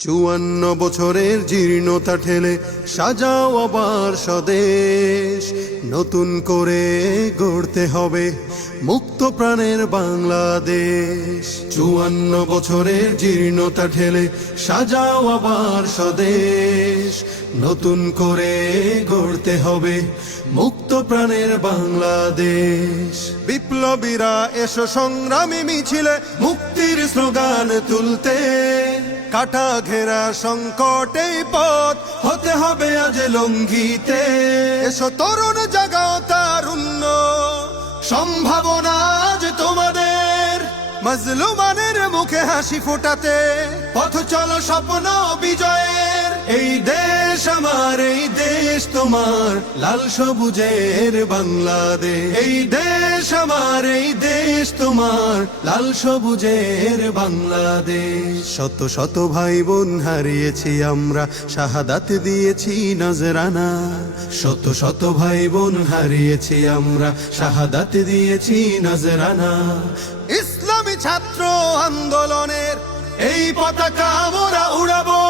54 বছরের জীর্ণতা ঠেলে সাজাও আবার স্বদেশ, নতুন করে গড়তে হবে মুক্ত প্রাণের বাংলাদেশ। 54 বছরের জীর্ণতা ঠেলে সাজাও আবার স্বদেশ, নতুন করে গড়তে হবে মুক্ত প্রাণের বাংলাদেশ। বিপ্লবীরা এসো সংগ্রামী মিছিলে মুক্তির স্লোগান তুলতে, কাটা ঘেরা সংকটে পথ হতে হবে আজ লঙ্ঘিতে। এসো তরুণ জাগাও তারুণ্য, সম্ভাবনা আজ তোমাদের, মাজলুমানের মুখে হাসি ফোটাতে পথ চলো স্বপ্ন বিজয়ের। এই দেশ আমার, এই দেশ তোমার, লাল সবুজের বাংলাদেশ। এই দেশ আমার, এই দেশ তোমার, লাল সবুজের বাংলাদেশ। শত শত ভাই বোন হারিয়েছি আমরা, শাহাদাত দিয়েছি নজরানা। শত শত ভাই বোন হারিয়েছি আমরা, শাহাদাত দিয়েছি নজরানা। ইসলামী ছাত্র আন্দোলনের এই পতাকা আমরা উড়াবো,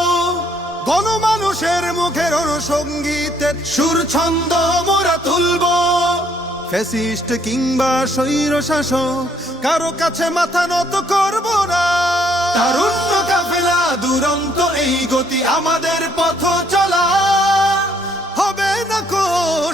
গণমানুষের মুখের অনুসঙ্গীতের সুর ছন্দ মোরা তুলবো। ফ্যাসিস্ট কিংবা স্বৈর শাসক কারো কাছে মাথা নত করব না। তারুণ্য কাফেলা দুরন্ত এই গতি, আমাদের পথ চলা হবে না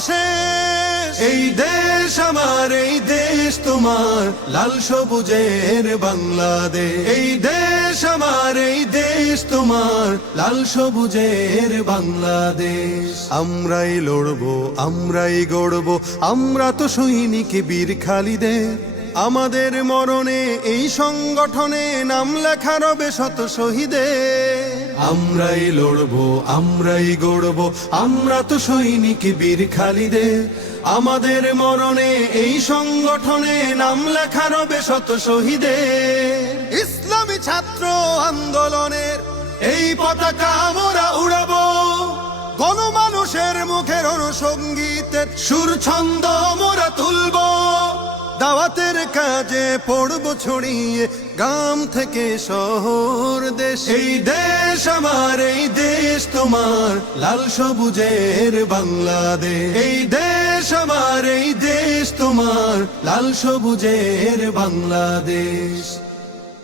শেষ। এই দেশ আমার, এই দেশ তোমার, লাল সবুজের বাংলাদেশ। এই দেশ আমার, এই দেশ তোমার, লাল সবুজের বাংলাদেশ। আমরাই লড়বো, আমরাই গড়বো, আমরা তো সৈনিক বীর খালিদের। আমাদের মরণে এই সংগঠনে নাম লেখা রবে শত শহীদের। আমরাই লড়বো, আমরাই গড়বো, আমরা তো সৈনিক বীর খালিদের। আমাদের মরণে এই সংগঠনে নাম লেখা রবে শত শহীদের। ইসলামী ছাত্র আন্দোলনের এই পতাকা আমরা উড়াবো, গণমানুষের মুখের অনুসঙ্গীতের সুর ছন্দ মোরা তুলবো। দাওয়াতের কাজে পড়ব ছড়িয়ে গ্রাম থেকে শহর দেশ। এই দেশ আমার, এই দেশ তোমার, লাল সবুজের বাংলাদেশ। এই দেশ আমার, এই দেশ তোমার, লাল সবুজের বাংলাদেশ।